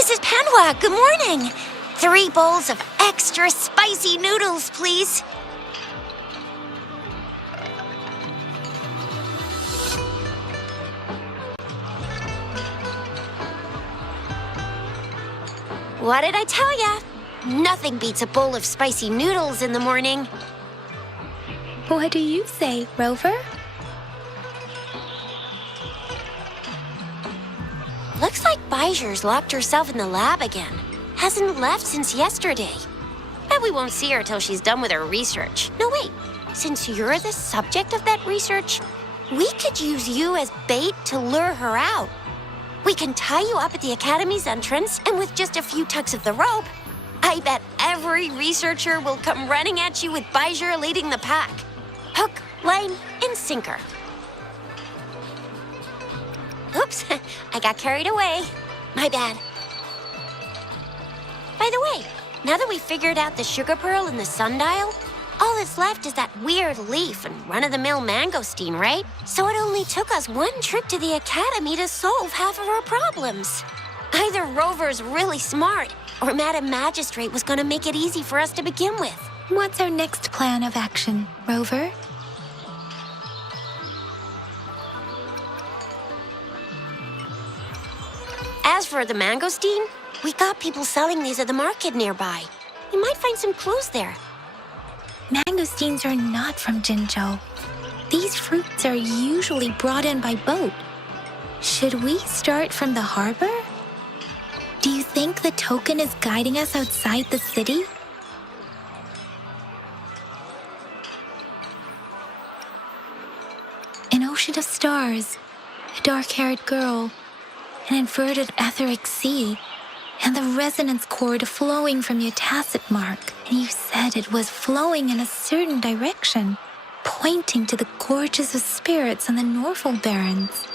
Mrs. Panhua, good morning. 3 bowls of extra spicy noodles, please. What did I tell ya? Nothing beats a bowl of spicy noodles in the morning. What do you say, Rover? Looks like Bijou's locked herself in the lab again. Hasn't left since yesterday. Bet we won't see her till she's done with her research. No, wait. Since you're the subject of that research, we could use you as bait to lure her out. We can tie you up at the Academy's entrance, and with just a few tugs of the rope, I bet every researcher will come running at you with Bijou leading the pack. Hook, line, and sinker. Oops, I got carried away. My bad. By the way, now that we've figured out the sugar pearl and the sundial, all that's left is that weird leaf and run-of-the-mill mangosteen, right? So it only took us 1 trip to the Academy to solve half of our problems. Either Rover's really smart, or Madam Magistrate was gonna make it easy for us to begin with. What's our next plan of action, Rover? As for the mangosteen, we got people selling these at the market nearby. You might find some clues there. Mangosteens are not from Jinzhou. These fruits are usually brought in by boat. Should we start from the harbor? Do you think the token is guiding us outside the city? An ocean of stars, a dark-haired girl, an inverted etheric sea, and the resonance cord flowing from your tacit mark. And you said it was flowing in a certain direction, pointing to the gorges of spirits on the Norfolk Barrens.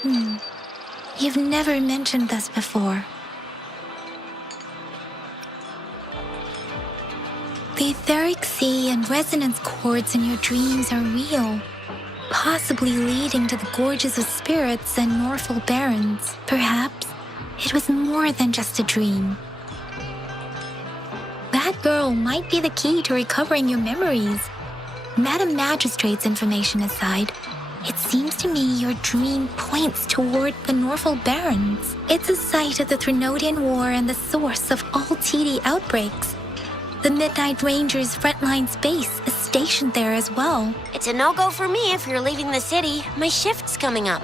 You've never mentioned this before. The etheric sea and resonance cords in your dreams are real, possibly leading to the gorges of spirits and Norfolk Barrens. Perhaps it was more than just a dream. That girl might be the key to recovering your memories. Madam Magistrate's information aside, it seems to me your dream points toward the Norfolk Barrens. It's a site of the Trinodian War and the source of all TD outbreaks. The Midnight Rangers' frontline base is stationed there as well. It's a no-go for me if you're leaving the city. My shift's coming up.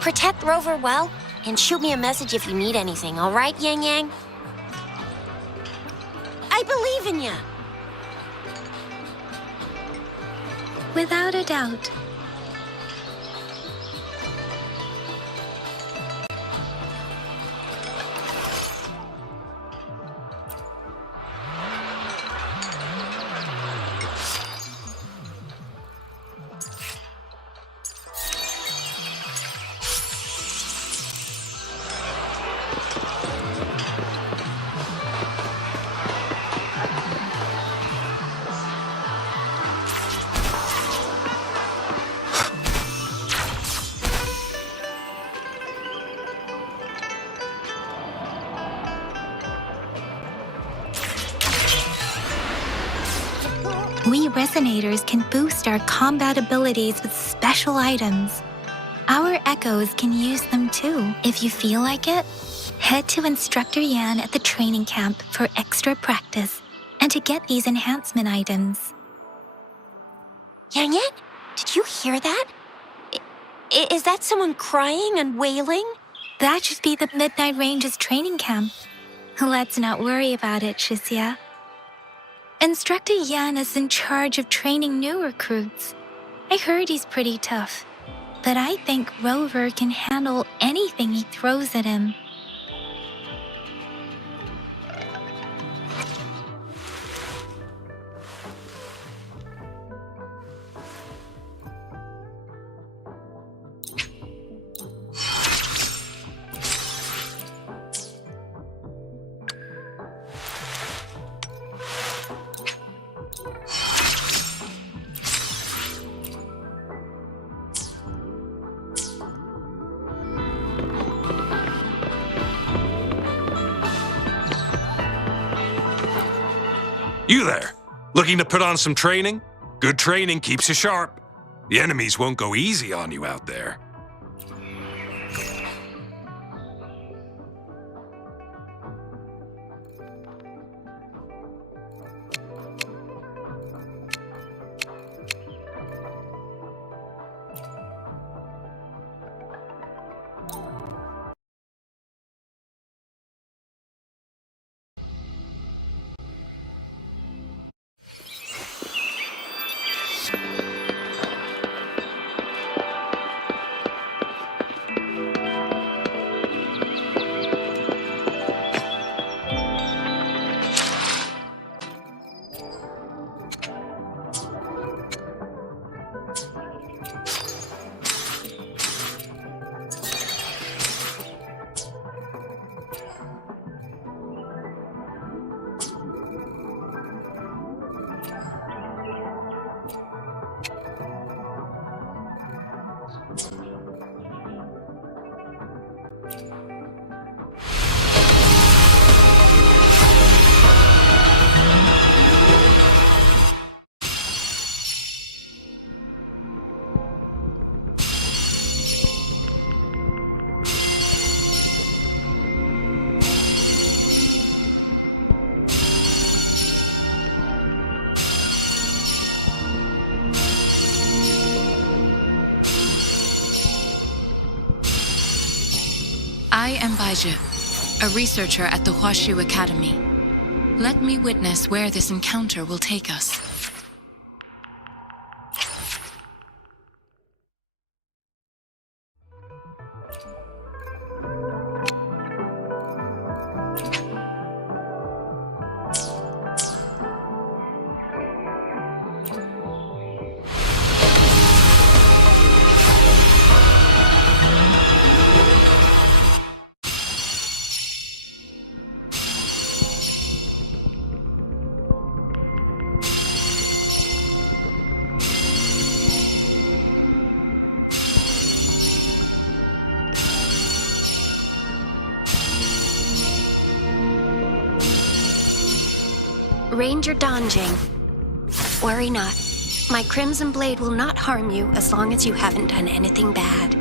Protect Rover well, and shoot me a message if you need anything, all right, Yang Yang? I believe in ya! Without a doubt. We Resonators can boost our combat abilities with special items. Our Echoes can use them too. If you feel like it, head to Instructor Yan at the training camp for extra practice and to get these enhancement items. Yang Yang, did you hear that? Is that someone crying and wailing? That should be the Midnight Ranges training camp. Let's not worry about it, Shixia. Instructor Yan is in charge of training new recruits. I heard he's pretty tough, but I think Rover can handle anything he throws at him. You there, looking to put on some training? Good training keeps you sharp. The enemies won't go easy on you out there. I am Baiju, a researcher at the Huashu Academy. Let me witness where this encounter will take us. Ranger Donjing. Worry not. My Crimson Blade will not harm you as long as you haven't done anything bad.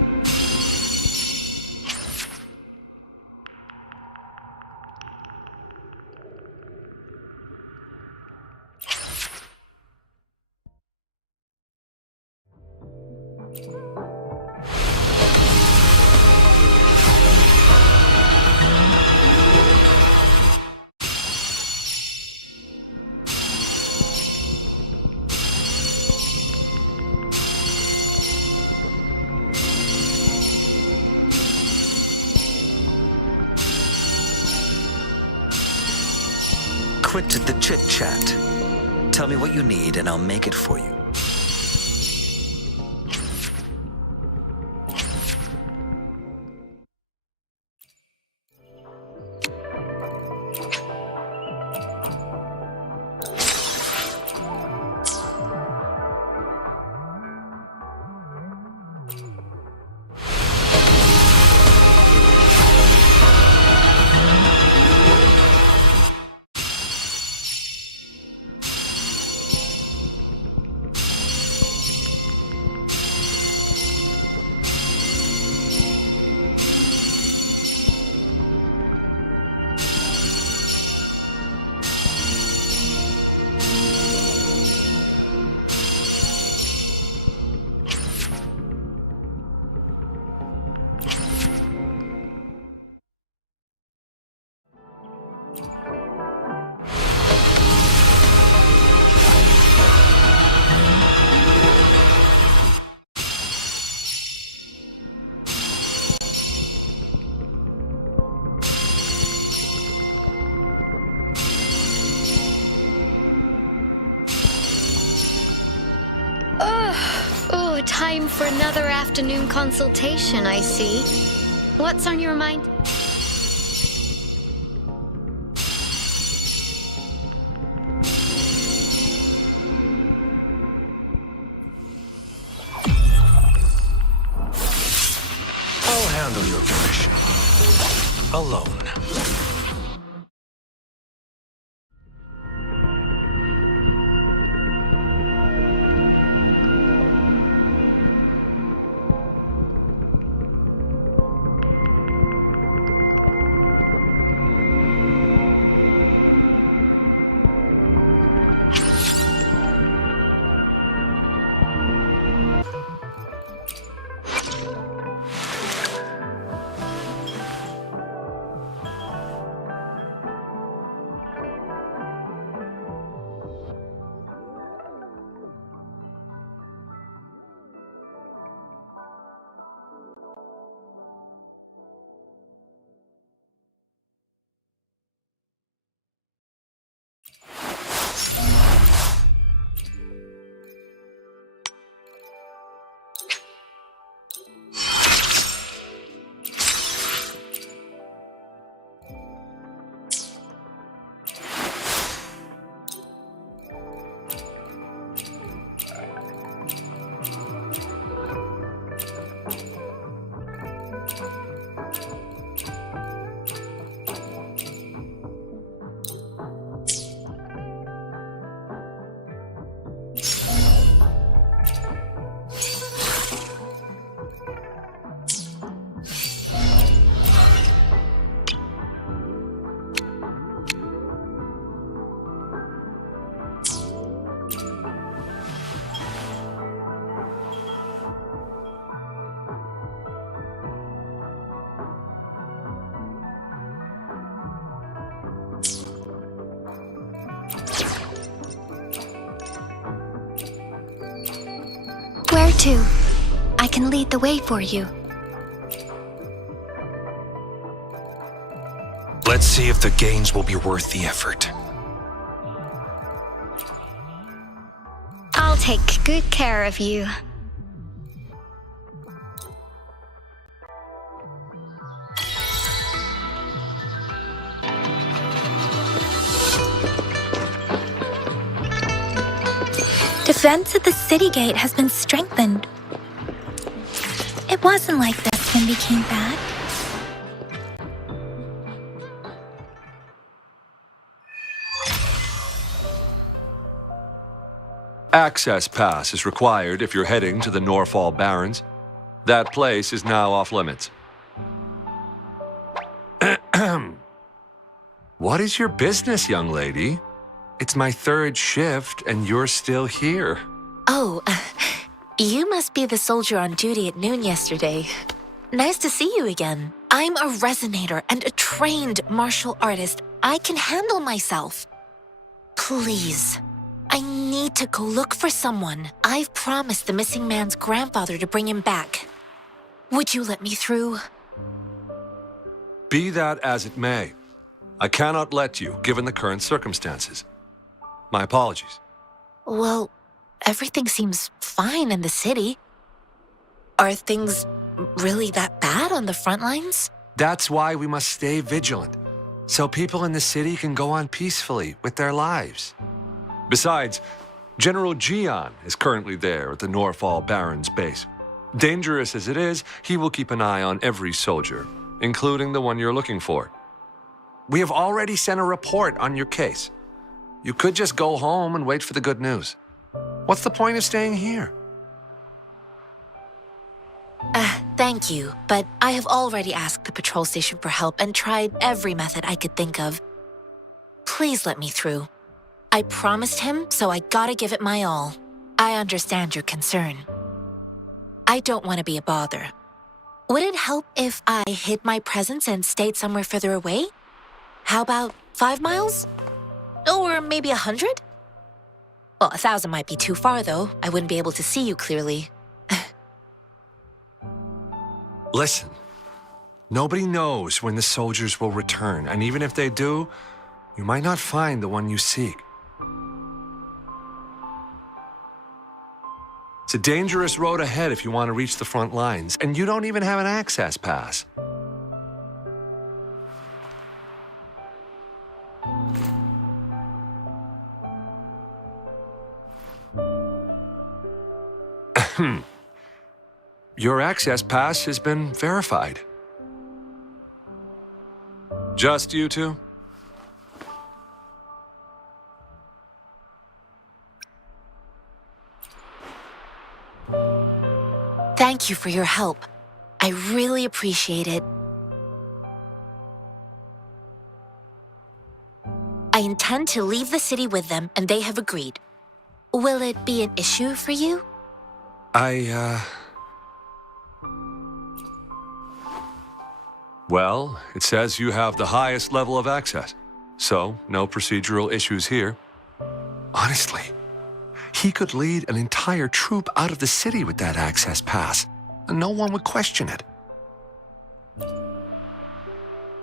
Quit the chit-chat. Tell me what you need and I'll make it for you. Time for another afternoon consultation, I see. What's on your mind? I'll handle your commission. Alone. too. I can lead the way for you. Let's see if the gains will be worth the effort. I'll take good care of you. Defense at the city gate has been strengthened. It wasn't like this when we came back. Access pass is required if you're heading to the Norfall Barrens. That place is now off limits. What is your business, young lady? It's my third shift and you're still here. Oh, you must be the soldier on duty at noon yesterday. Nice to see you again. I'm a resonator and a trained martial artist. I can handle myself. Please, I need to go look for someone. I've promised the missing man's grandfather to bring him back. Would you let me through? Be that as it may, I cannot let you, given the current circumstances. My apologies. Well, everything seems fine in the city. Are things really that bad on the front lines? That's why we must stay vigilant, so people in the city can go on peacefully with their lives. Besides, General Jian is currently there at the Norfall Barrens base. Dangerous as it is, he will keep an eye on every soldier, including the one you're looking for. We have already sent a report on your case. You could just go home and wait for the good news. What's the point of staying here? Thank you, but I have already asked the patrol station for help and tried every method I could think of. Please let me through. I promised him, so I gotta give it my all. I understand your concern. I don't want to be a bother. Would it help if I hid my presence and stayed somewhere further away? How about 5 miles? Or maybe 100? Well, 1,000 might be too far, though. I wouldn't be able to see you clearly. Listen, nobody knows when the soldiers will return, and even if they do, you might not find the one you seek. It's a dangerous road ahead if you want to reach the front lines, and you don't even have an access pass. Your access pass has been verified. Just you two? Thank you for your help. I really appreciate it. I intend to leave the city with them, and they have agreed. Will it be an issue for you? Well, it says you have the highest level of access, so no procedural issues here. Honestly, he could lead an entire troop out of the city with that access pass, and no one would question it.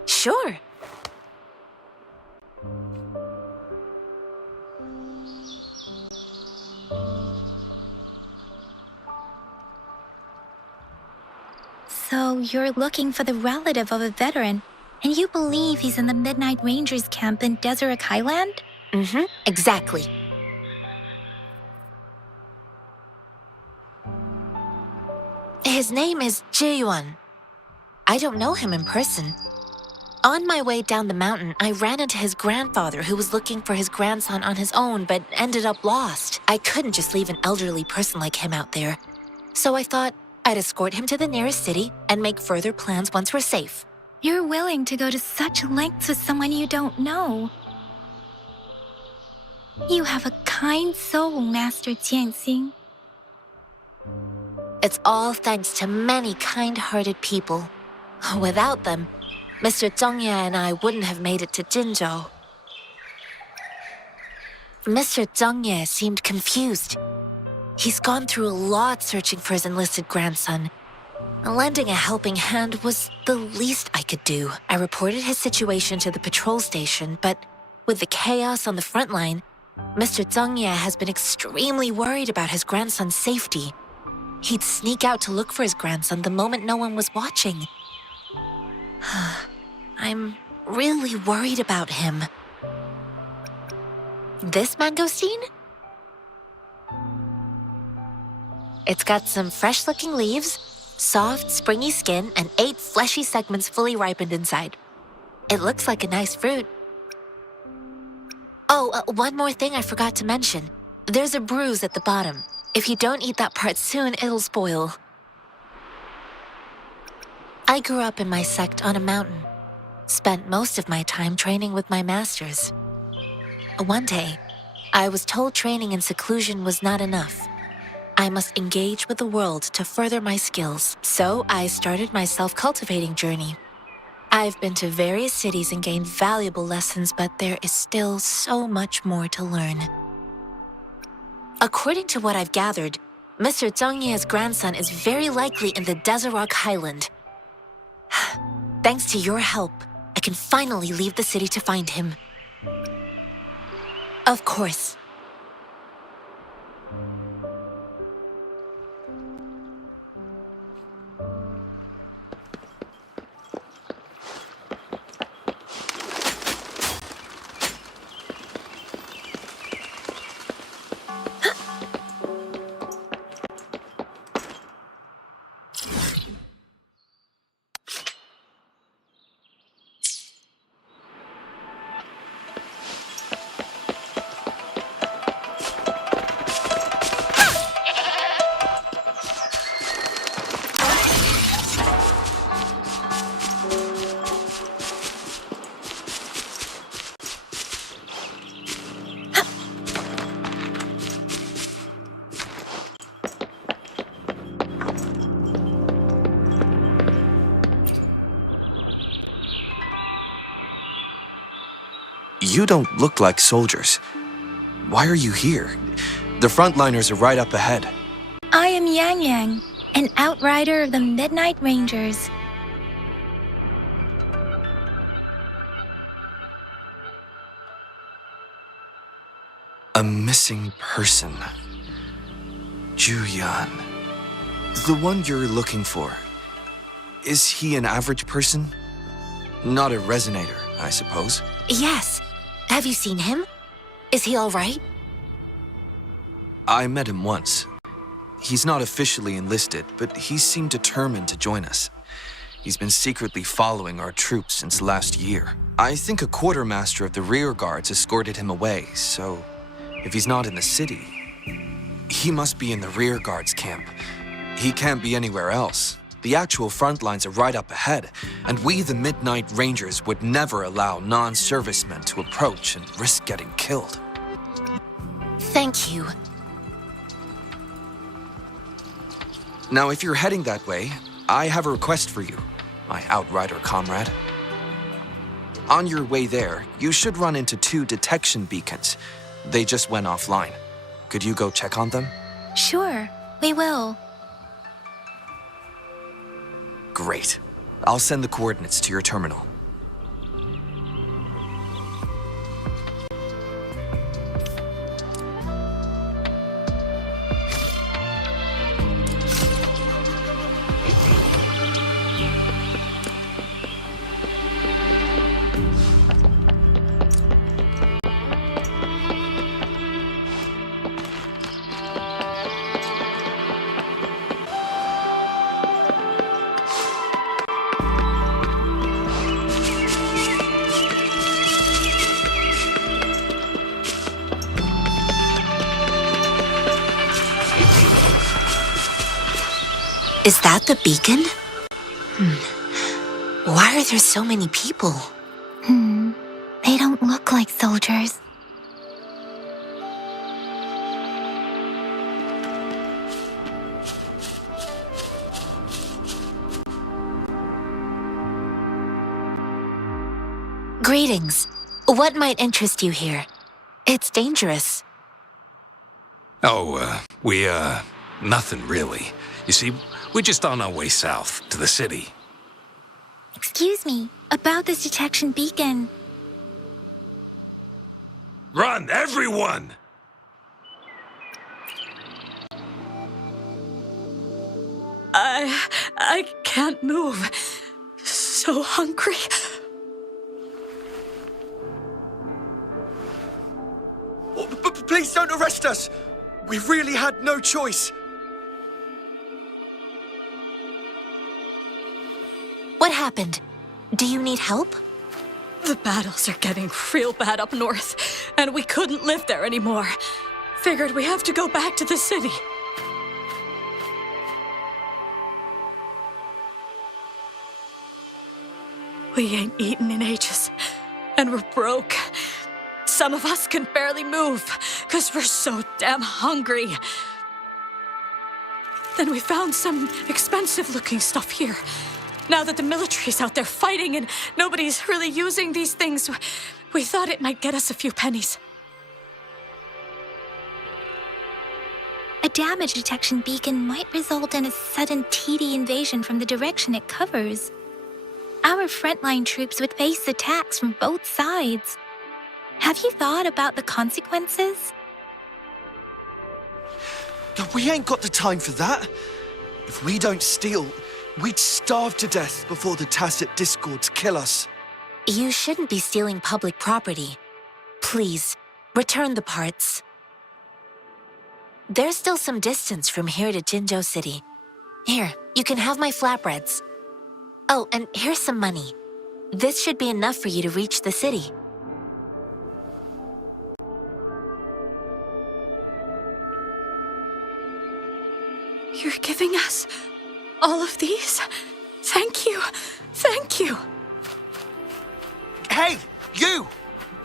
Sure. So you're looking for the relative of a veteran, and you believe he's in the Midnight Rangers camp in Deseret Highland? Mm-hmm, exactly. His name is Jae-yuan. I don't know him in person. On my way down the mountain, I ran into his grandfather who was looking for his grandson on his own but ended up lost. I couldn't just leave an elderly person like him out there. So I thought I'd escort him to the nearest city and make further plans once we're safe. You're willing to go to such lengths with someone you don't know. You have a kind soul, Master Jianxing. It's all thanks to many kind-hearted people. Without them, Mr. Zhongye and I wouldn't have made it to Jinzhou. Mr. Zhongye seemed confused. He's gone through a lot searching for his enlisted grandson. Lending a helping hand was the least I could do. I reported his situation to the patrol station, but with the chaos on the front line, Mr. Zhengye has been extremely worried about his grandson's safety. He'd sneak out to look for his grandson the moment no one was watching. I'm really worried about him. This mangosteen? It's got some fresh-looking leaves, soft, springy skin, and 8 fleshy segments fully ripened inside. It looks like a nice fruit. Oh, one more thing I forgot to mention. There's a bruise at the bottom. If you don't eat that part soon, it'll spoil. I grew up in my sect on a mountain. Spent most of my time training with my masters. One day, I was told training in seclusion was not enough. I must engage with the world to further my skills. So I started my self-cultivating journey. I've been to various cities and gained valuable lessons, but there is still so much more to learn. According to what I've gathered, Mr. Zhengye's grandson is very likely in the Desert Highland. Thanks to your help, I can finally leave the city to find him. Of course. You don't look like soldiers. Why are you here? The frontliners are right up ahead. I am Yang Yang, an outrider of the Midnight Rangers. A missing person. Juyan. The one you're looking for. Is he an average person? Not a resonator, I suppose. Yes. Have you seen him? Is he all right? I met him once. He's not officially enlisted, but he seemed determined to join us. He's been secretly following our troops since last year. I think a quartermaster of the rear guards escorted him away, so if he's not in the city, he must be in the rear guards camp. He can't be anywhere else. The actual front lines are right up ahead, and we, the Midnight Rangers, would never allow non-servicemen to approach and risk getting killed. Thank you. Now, if you're heading that way, I have a request for you, my outrider comrade. On your way there, you should run into 2 detection beacons. They just went offline. Could you go check on them? Sure, we will. Great. I'll send the coordinates to your terminal. Is that the beacon? Why are there so many people? They don't look like soldiers. Greetings. What might interest you here? It's dangerous. Nothing really. You see, we're just on our way south to the city. Excuse me, about this detection beacon. Run, everyone! I can't move. So hungry. Please don't arrest us! We really had no choice. What happened? Do you need help? The battles are getting real bad up north, and we couldn't live there anymore. Figured we have to go back to the city. We ain't eaten in ages, and we're broke. Some of us can barely move, because we're so damn hungry. Then we found some expensive-looking stuff here. Now that the military's out there fighting and nobody's really using these things, we thought it might get us a few pennies. A damage detection beacon might result in a sudden TD invasion from the direction it covers. Our frontline troops would face attacks from both sides. Have you thought about the consequences? We ain't got the time for that. If we don't steal, we'd starve to death before the tacit discords kill us. You shouldn't be stealing public property. Please, return the parts. There's still some distance from here to Jinzhou City. Here, you can have my flatbreads. Oh, and here's some money. This should be enough for you to reach the city. You're giving us all of these? Thank you. Thank you. Hey, you!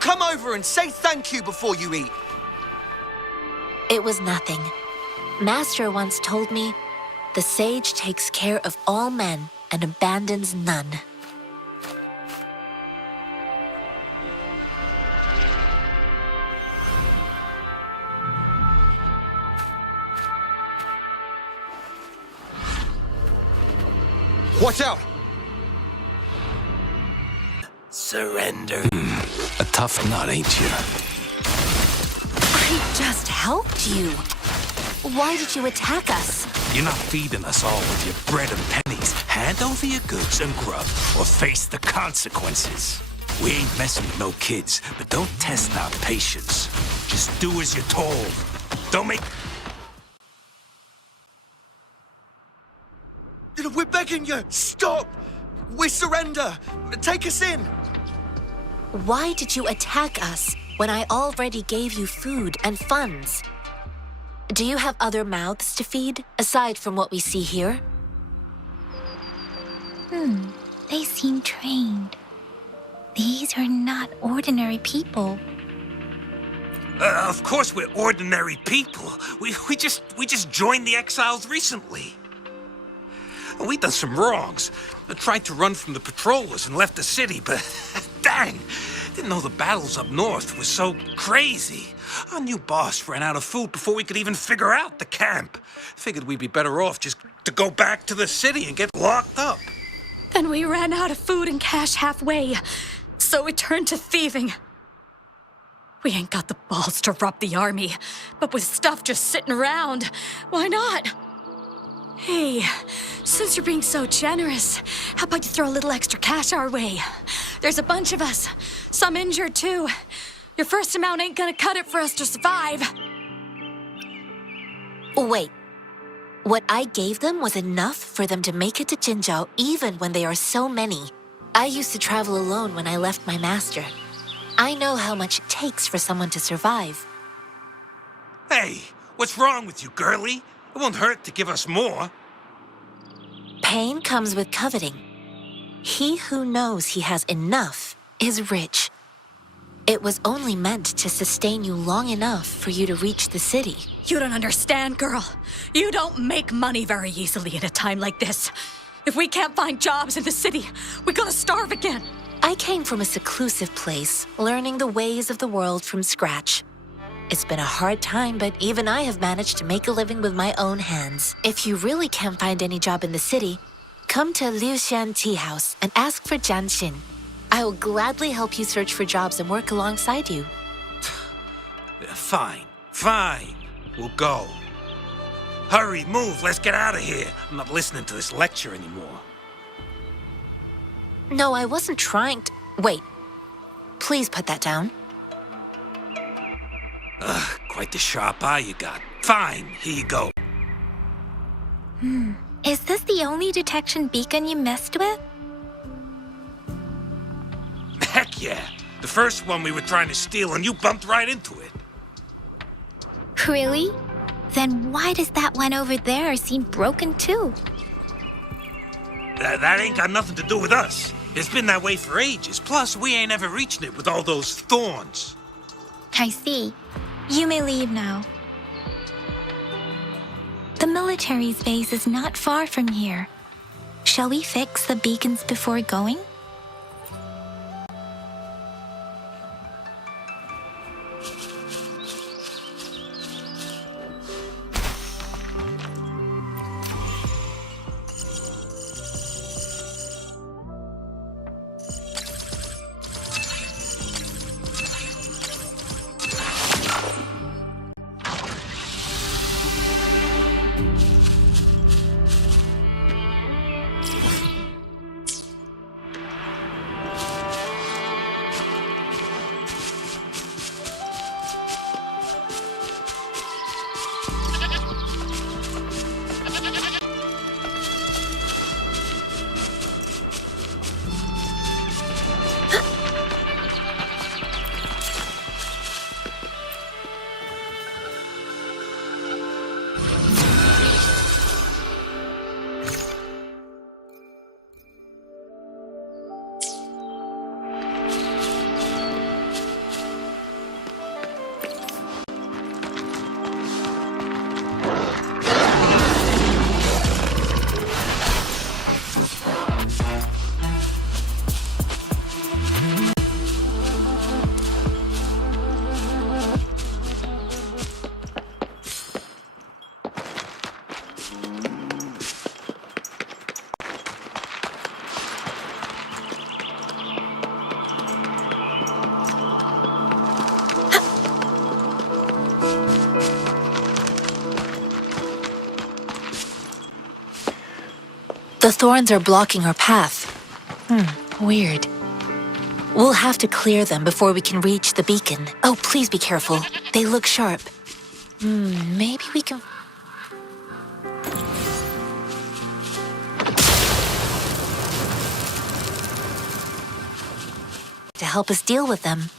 Come over and say thank you before you eat. It was nothing. Master once told me, the sage takes care of all men and abandons none. Watch out! Surrender. A tough nut, ain't you? I just helped you. Why did you attack us? You're not feeding us all with your bread and pennies. Hand over your goods and grub, or face the consequences. We ain't messing with no kids, but don't test our patience. Just do as you're told. Don't make... We're begging you! Stop! We surrender! Take us in! Why did you attack us when I already gave you food and funds? Do you have other mouths to feed, aside from what we see here? They seem trained. These are not ordinary people. Of course we're ordinary people. We just joined the exiles recently. We done some wrongs. I tried to run from the patrollers and left the city, but dang, didn't know the battles up north were so crazy. Our new boss ran out of food before we could even figure out the camp. Figured we'd be better off just to go back to the city and get locked up. Then we ran out of food and cash halfway, so we turned to thieving. We ain't got the balls to rob the army, but with stuff just sitting around, why not? Hey, since you're being so generous, how about you throw a little extra cash our way? There's a bunch of us, some injured too. Your first amount ain't gonna cut it for us to survive. Wait, what I gave them was enough for them to make it to Jinzhou even when they are so many. I used to travel alone when I left my master. I know how much it takes for someone to survive. Hey, what's wrong with you, girlie? It won't hurt to give us more. Pain comes with coveting. He who knows he has enough is rich. It was only meant to sustain you long enough for you to reach the city. You don't understand, girl. You don't make money very easily in a time like this. If we can't find jobs in the city, we're gonna starve again. I came from a seclusive place, learning the ways of the world from scratch. It's been a hard time, but even I have managed to make a living with my own hands. If you really can't find any job in the city, come to Liuxian Tea House and ask for Jianxin. I will gladly help you search for jobs and work alongside you. Fine. We'll go. Hurry, move, let's get out of here. I'm not listening to this lecture anymore. No, I wasn't trying to... Wait. Please put that down. Quite the sharp eye you got. Fine, here you go. Is this the only detection beacon you messed with? Heck yeah. The first one we were trying to steal and you bumped right into it. Really? Then why does that one over there seem broken too? That ain't got nothing to do with us. It's been that way for ages. Plus, we ain't ever reaching it with all those thorns. I see. You may leave now. The military's base is not far from here. Shall we fix the beacons before going? The thorns are blocking our path. Weird. We'll have to clear them before we can reach the beacon. Oh, please be careful. They look sharp. Maybe we can... to help us deal with them.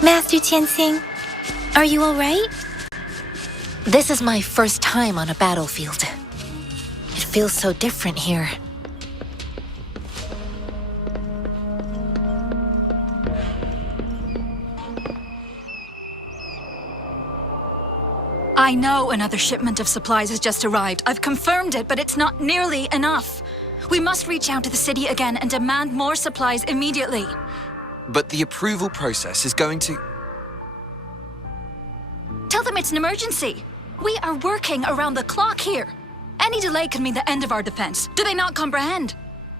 Master Tianxing, are you all right? This is my first time on a battlefield. It feels so different here. I know another shipment of supplies has just arrived. I've confirmed it, but it's not nearly enough. We must reach out to the city again and demand more supplies immediately. But the approval process is going to... Tell them it's an emergency. We are working around the clock here. Any delay could mean the end of our defense. Do they not comprehend?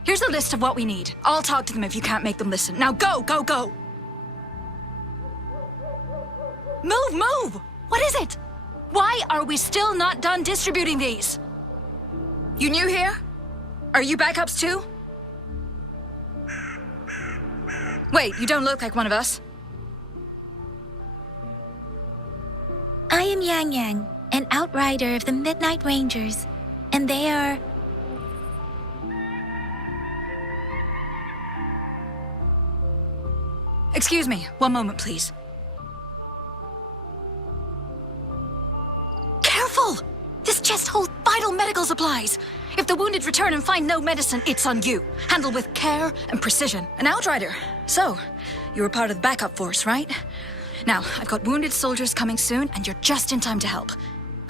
Here's a list of what we need. I'll talk to them if you can't make them listen. Now go, go, go! Move, move! What is it? Why are we still not done distributing these? You new here? Are you backups too? Wait, you don't look like one of us. I am Yang Yang, an outrider of the Midnight Rangers. And they are... Excuse me, one moment, please. Careful! This chest holds vital medical supplies. If the wounded return and find no medicine, it's on you. Handle with care and precision. An outrider. So, you were part of the backup force, right? Now, I've got wounded soldiers coming soon, and you're just in time to help.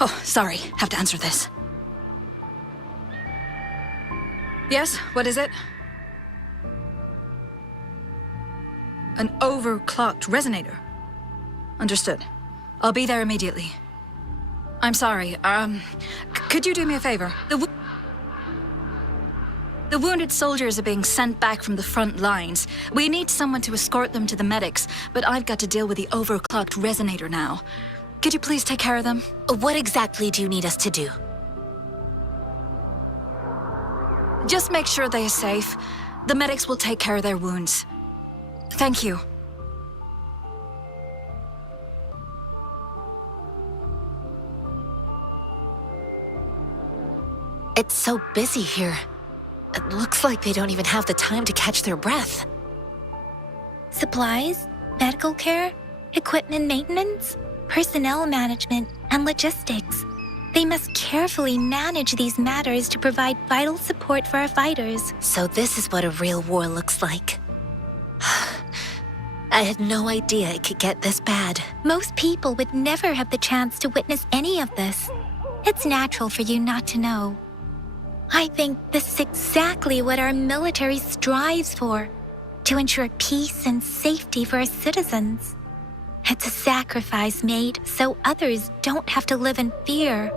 Oh, sorry, have to answer this. Yes, what is it? An overclocked resonator. Understood. I'll be there immediately. I'm sorry, could you do me a favor? The wounded soldiers are being sent back from the front lines. We need someone to escort them to the medics, but I've got to deal with the overclocked resonator now. Could you please take care of them? What exactly do you need us to do? Just make sure they are safe. The medics will take care of their wounds. Thank you. It's so busy here. It looks like they don't even have the time to catch their breath. Supplies, medical care, equipment maintenance, personnel management, and logistics. They must carefully manage these matters to provide vital support for our fighters. So this is what a real war looks like. I had no idea it could get this bad. Most people would never have the chance to witness any of this. It's natural for you not to know. I think this is exactly what our military strives for, to ensure peace and safety for our citizens. It's a sacrifice made so others don't have to live in fear.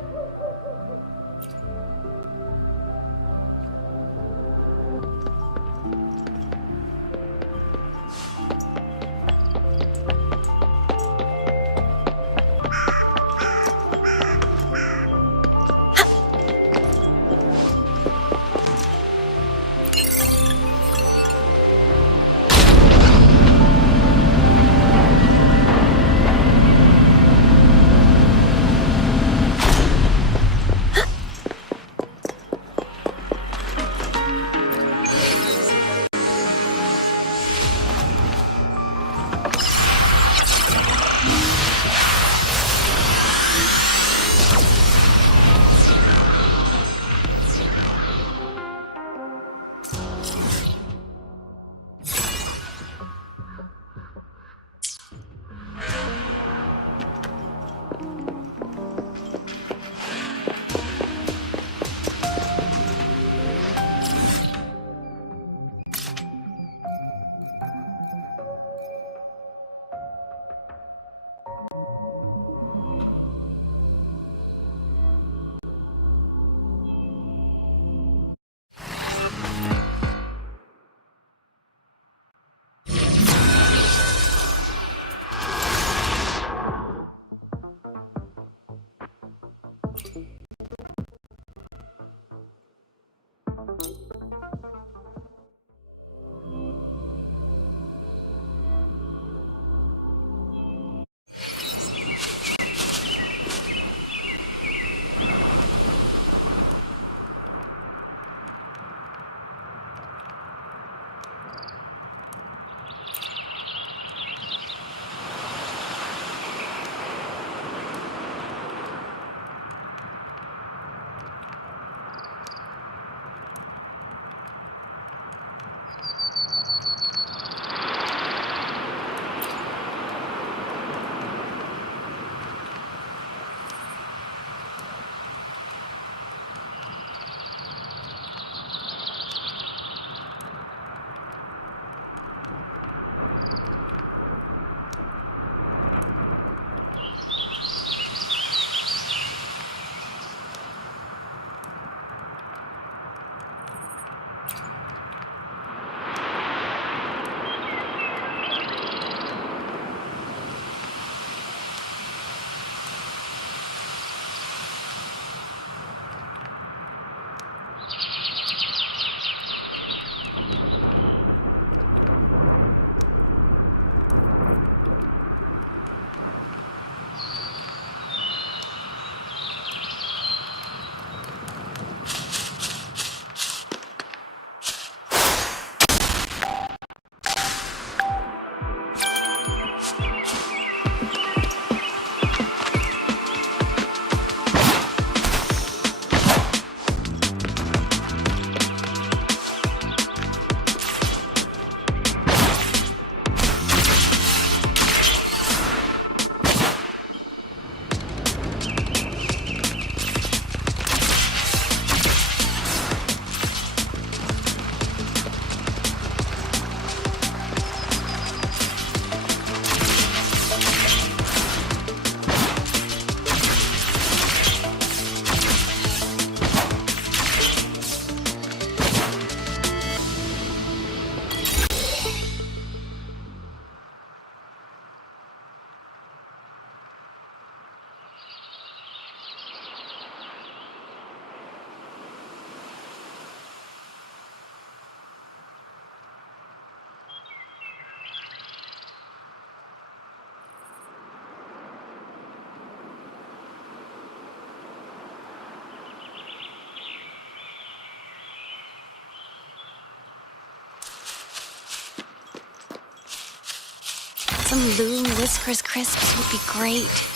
Some Loon Whiskers crisps would be great.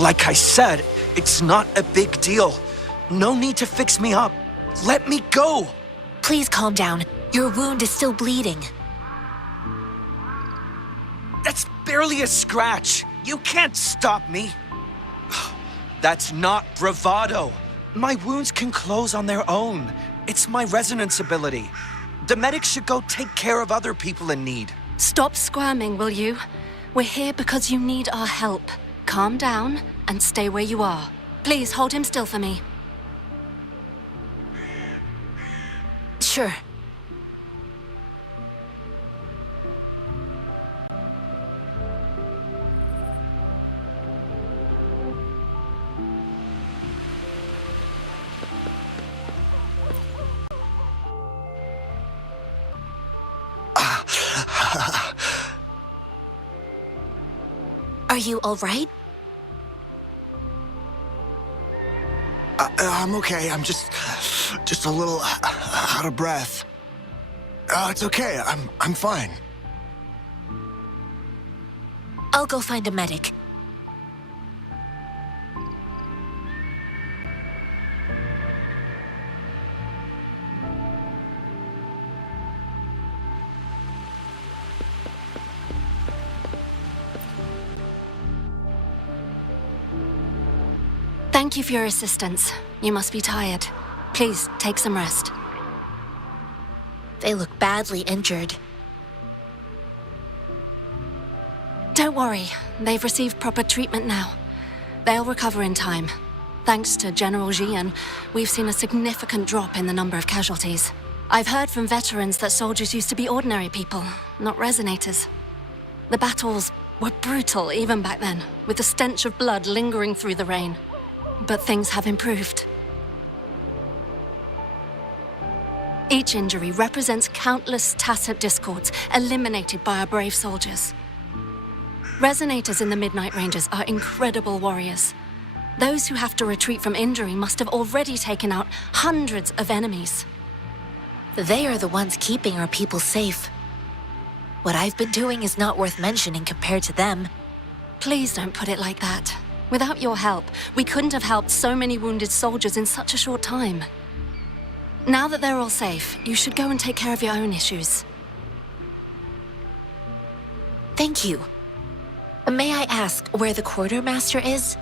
Like I said, it's not a big deal. No need to fix me up. Let me go! Please calm down. Your wound is still bleeding. That's barely a scratch. You can't stop me. That's not bravado. My wounds can close on their own. It's my resonance ability. The medics should go take care of other people in need. Stop squirming, will you? We're here because you need our help. Calm down and stay where you are. Please hold him still for me. Sure. Are you all right? I'm okay. I'm just a little out of breath. It's okay. I'm fine. I'll go find a medic. Thank you for your assistance. You must be tired. Please, take some rest. They look badly injured. Don't worry. They've received proper treatment now. They'll recover in time. Thanks to General Jian, we've seen a significant drop in the number of casualties. I've heard from veterans that soldiers used to be ordinary people, not resonators. The battles were brutal even back then, with the stench of blood lingering through the rain. But things have improved. Each injury represents countless tacit discords eliminated by our brave soldiers. Resonators in the Midnight Rangers are incredible warriors. Those who have to retreat from injury must have already taken out hundreds of enemies. They are the ones keeping our people safe. What I've been doing is not worth mentioning compared to them. Please don't put it like that. Without your help, we couldn't have helped so many wounded soldiers in such a short time. Now that they're all safe, you should go and take care of your own issues. Thank you. May I ask where the quartermaster is?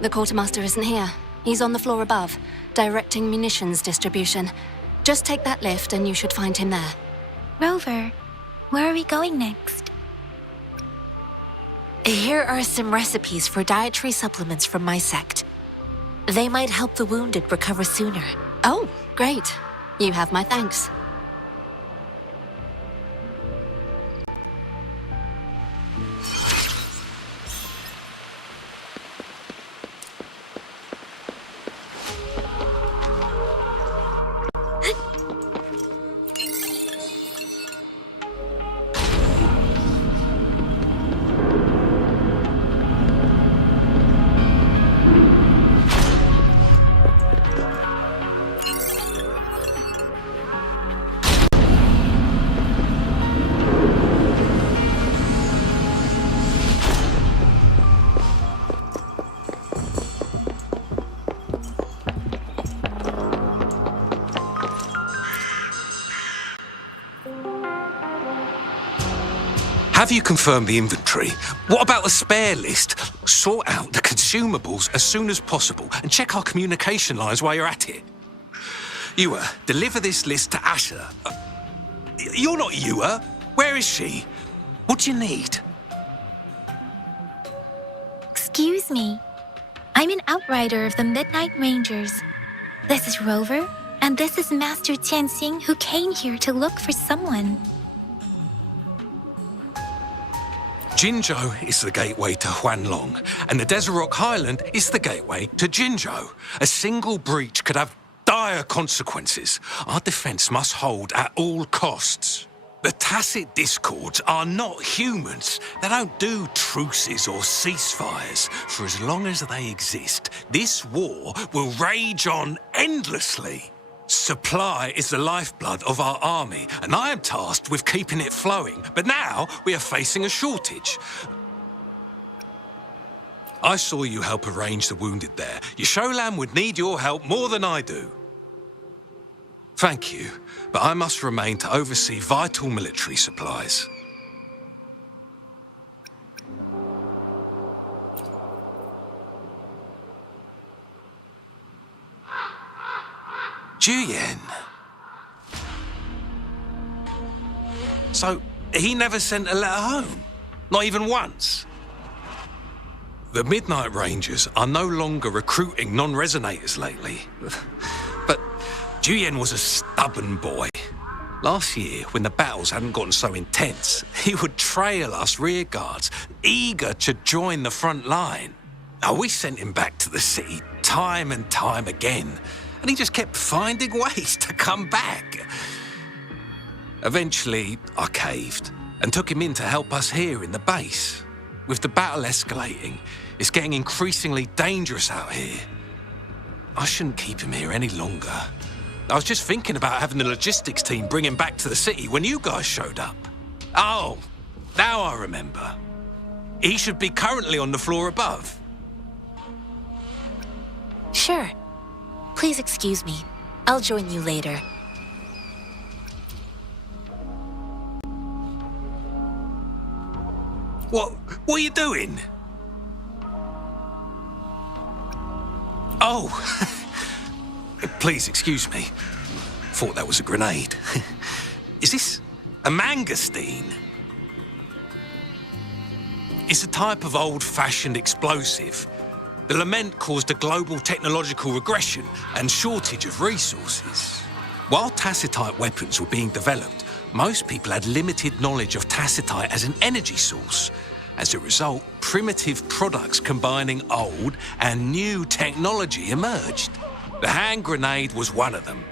The quartermaster isn't here. He's on the floor above, directing munitions distribution. Just take that lift and you should find him there. Rover, where are we going next? Here are some recipes for dietary supplements from my sect. They might help the wounded recover sooner. Oh, great. You have my thanks. Have you confirmed the inventory? What about the spare list? Sort out the consumables as soon as possible and check our communication lines while you're at it. Yua, deliver this list to Asher. You're not Yua. Where is she? What do you need? Excuse me. I'm an outrider of the Midnight Rangers. This is Rover, and this is Master Tianxing, who came here to look for someone. Jinzhou is the gateway to Huanglong, and the Desert Rock Highland is the gateway to Jinzhou. A single breach could have dire consequences. Our defense must hold at all costs. The tacit discords are not humans. They don't do truces or ceasefires. For as long as they exist, this war will rage on endlessly. Supply is the lifeblood of our army, and I am tasked with keeping it flowing. But now we are facing a shortage. I saw you help arrange the wounded there. Yasholan would need your help more than I do. Thank you, but I must remain to oversee vital military supplies. Juyen. So, he never sent a letter home? Not even once? The Midnight Rangers are no longer recruiting non-resonators lately. But Juyen was a stubborn boy. Last year, when the battles hadn't gotten so intense, he would trail us rearguards, eager to join the front line. We sent him back to the city time and time again, and he just kept finding ways to come back. Eventually, I caved and took him in to help us here in the base. With the battle escalating, it's getting increasingly dangerous out here. I shouldn't keep him here any longer. I was just thinking about having the logistics team bring him back to the city when you guys showed up. Oh, now I remember. He should be currently on the floor above. Sure. Please excuse me. I'll join you later. What are you doing? Oh, please excuse me. Thought that was a grenade. Is this a mangosteen? It's a type of old-fashioned explosive. The lament caused a global technological regression and shortage of resources. While tacitite weapons were being developed, most people had limited knowledge of tacitite as an energy source. As a result, primitive products combining old and new technology emerged. The hand grenade was one of them.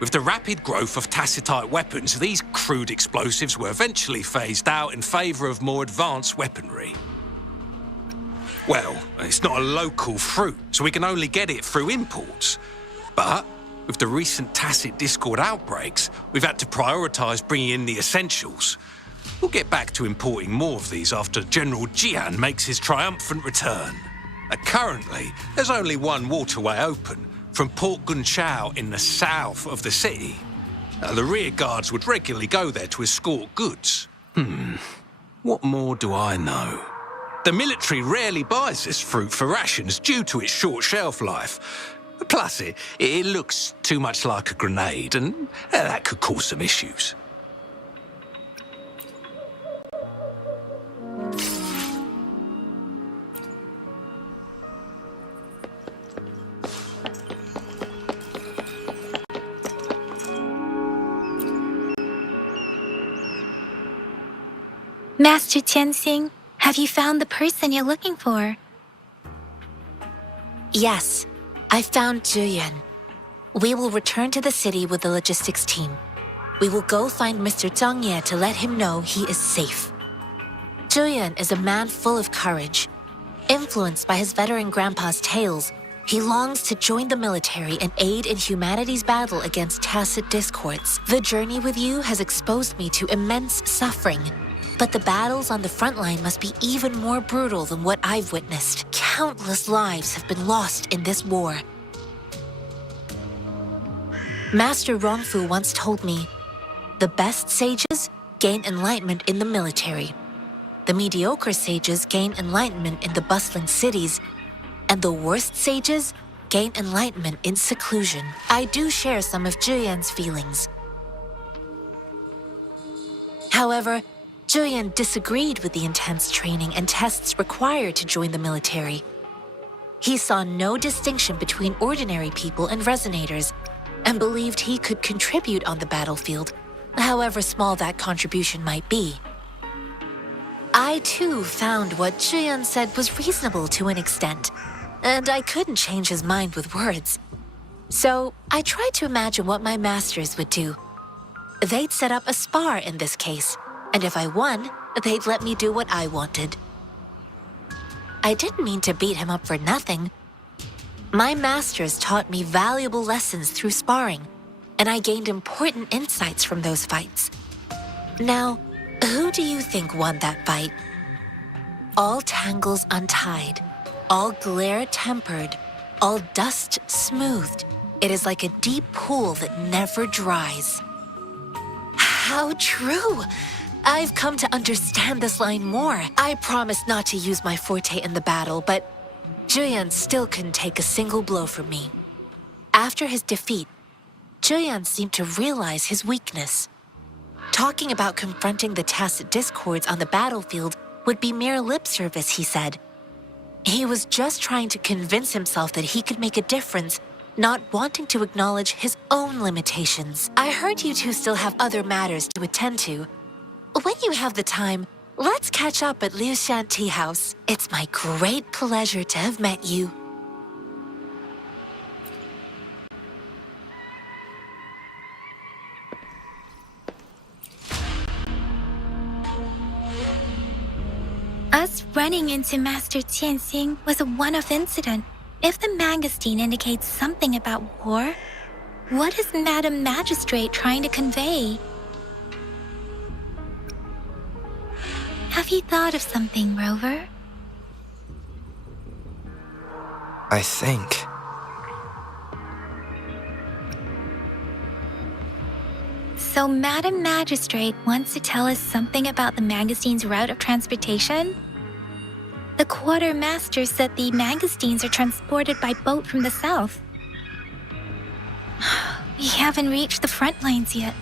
With the rapid growth of tacitite weapons, these crude explosives were eventually phased out in favour of more advanced weaponry. Well, it's not a local fruit, so we can only get it through imports. But with the recent tacit discord outbreaks, we've had to prioritise bringing in the essentials. We'll get back to importing more of these after General Jian makes his triumphant return. Currently, there's only one waterway open, from Port Gunchao in the south of the city. The rear guards would regularly go there to escort goods. What more do I know? The military rarely buys this fruit for rations due to its short shelf life. Plus, it looks too much like a grenade, and that could cause some issues. Master Tianxing, have you found the person you're looking for? Yes, I found Juyen. We will return to the city with the logistics team. We will go find Mr. Zhang Ye to let him know he is safe. Juyen is a man full of courage. Influenced by his veteran grandpa's tales, he longs to join the military and aid in humanity's battle against tacit discords. The journey with you has exposed me to immense suffering. But the battles on the front line must be even more brutal than what I've witnessed. Countless lives have been lost in this war. Master Rongfu once told me, the best sages gain enlightenment in the military. The mediocre sages gain enlightenment in the bustling cities, and the worst sages gain enlightenment in seclusion. I do share some of Juyen's feelings. However, Juyen disagreed with the intense training and tests required to join the military. He saw no distinction between ordinary people and resonators, and believed he could contribute on the battlefield, however small that contribution might be. I too found what Zhiyun said was reasonable to an extent, and I couldn't change his mind with words. So I tried to imagine what my masters would do. They'd set up a spar in this case, and if I won, they'd let me do what I wanted. I didn't mean to beat him up for nothing. My masters taught me valuable lessons through sparring, and I gained important insights from those fights. Now, who do you think won that fight? All tangles untied, all glare tempered, all dust smoothed. It is like a deep pool that never dries. How true! I've come to understand this line more. I promised not to use my forte in the battle, but Zhiyun still couldn't take a single blow from me. After his defeat, Zhiyun seemed to realize his weakness. Talking about confronting the tacit discords on the battlefield would be mere lip service, he said. He was just trying to convince himself that he could make a difference, not wanting to acknowledge his own limitations. I heard you two still have other matters to attend to. When you have the time, let's catch up at Liu Shan Tea House. It's my great pleasure to have met you. Us running into Master Tianxing was a one-off incident. If the magazine indicates something about war, what is Madam Magistrate trying to convey? Have you thought of something, Rover? I think. So Madam Magistrate wants to tell us something about the magazine's route of transportation? The quartermaster said the magazines are transported by boat from the south. We haven't reached the front lines yet,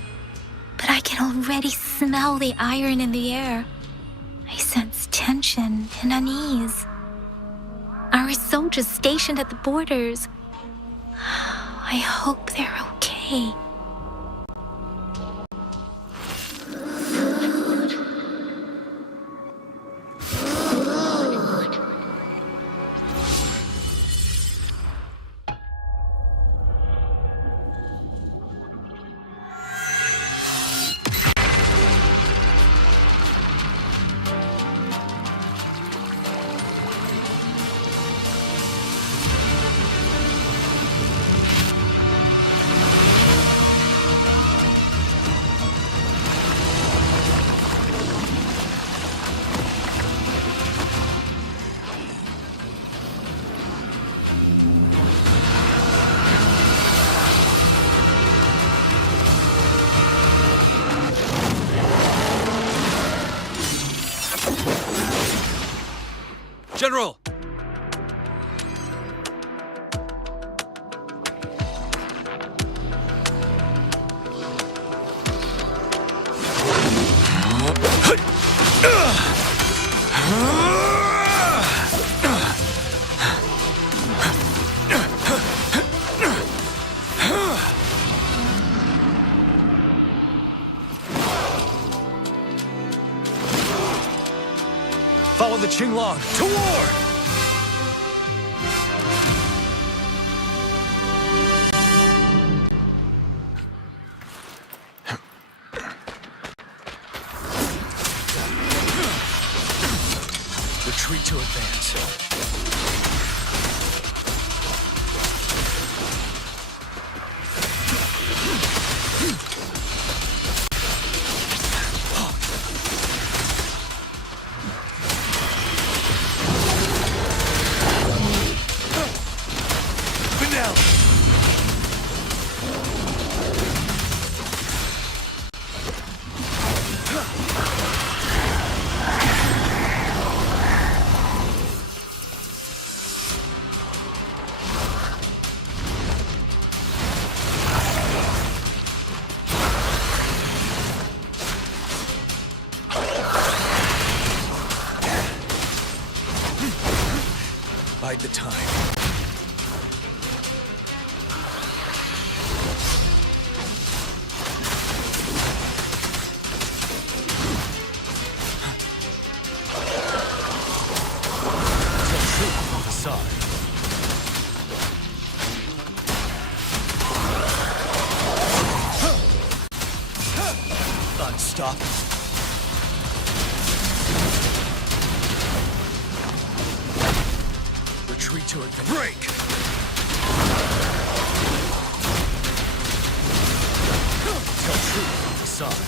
but I can already smell the iron in the air. I sense tension and unease. Our soldiers stationed at the borders. I hope they're okay. General! Follow the Qinglong to war! Retreat to advance. bide the time. Unstoppable. Retreat to advance. Break! Tell truth from the side.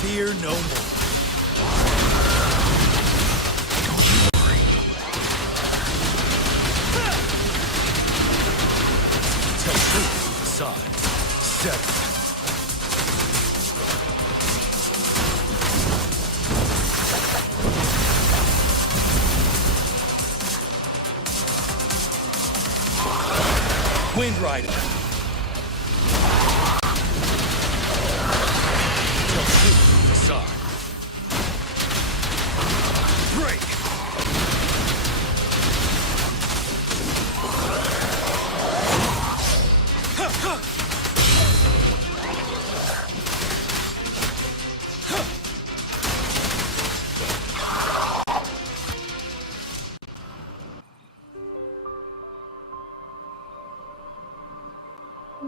Fear no more. Side. 7. Wind Rider. Tell truth from the side. Break.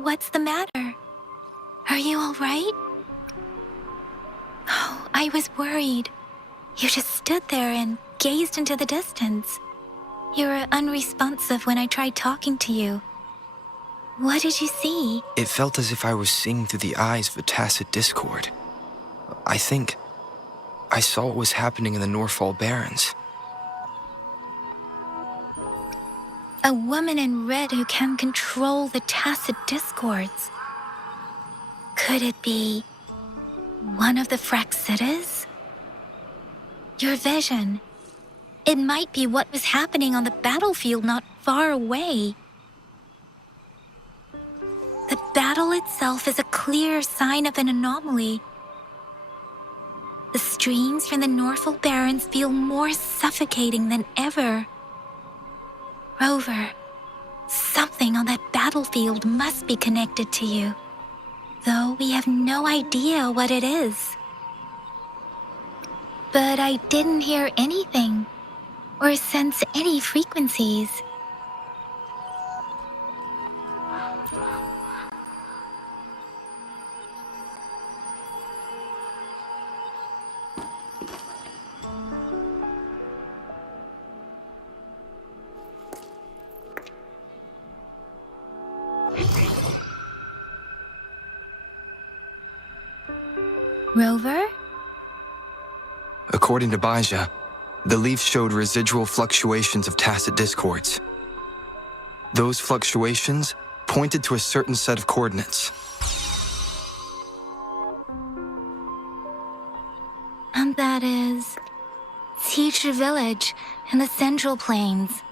What's the matter? Are you all right? Oh, I was worried. You just stood there and gazed into the distance. You were unresponsive when I tried talking to you. What did you see? It felt as if I was seeing through the eyes of a tacit discord. I think I saw what was happening in the Norfall Barrens. A woman in red who can control the tacit discords. Could it be one of the Fraxitas? Your vision. It might be what was happening on the battlefield not far away. The battle itself is a clear sign of an anomaly. The streams from the Norfall Barrens feel more suffocating than ever. Rover, something on that battlefield must be connected to you, though we have no idea what it is. But I didn't hear anything, or sense any frequencies. Rover? According to Baija, the leaf showed residual fluctuations of tacit discords. Those fluctuations pointed to a certain set of coordinates. And that is Teacher Village in the Central Plains.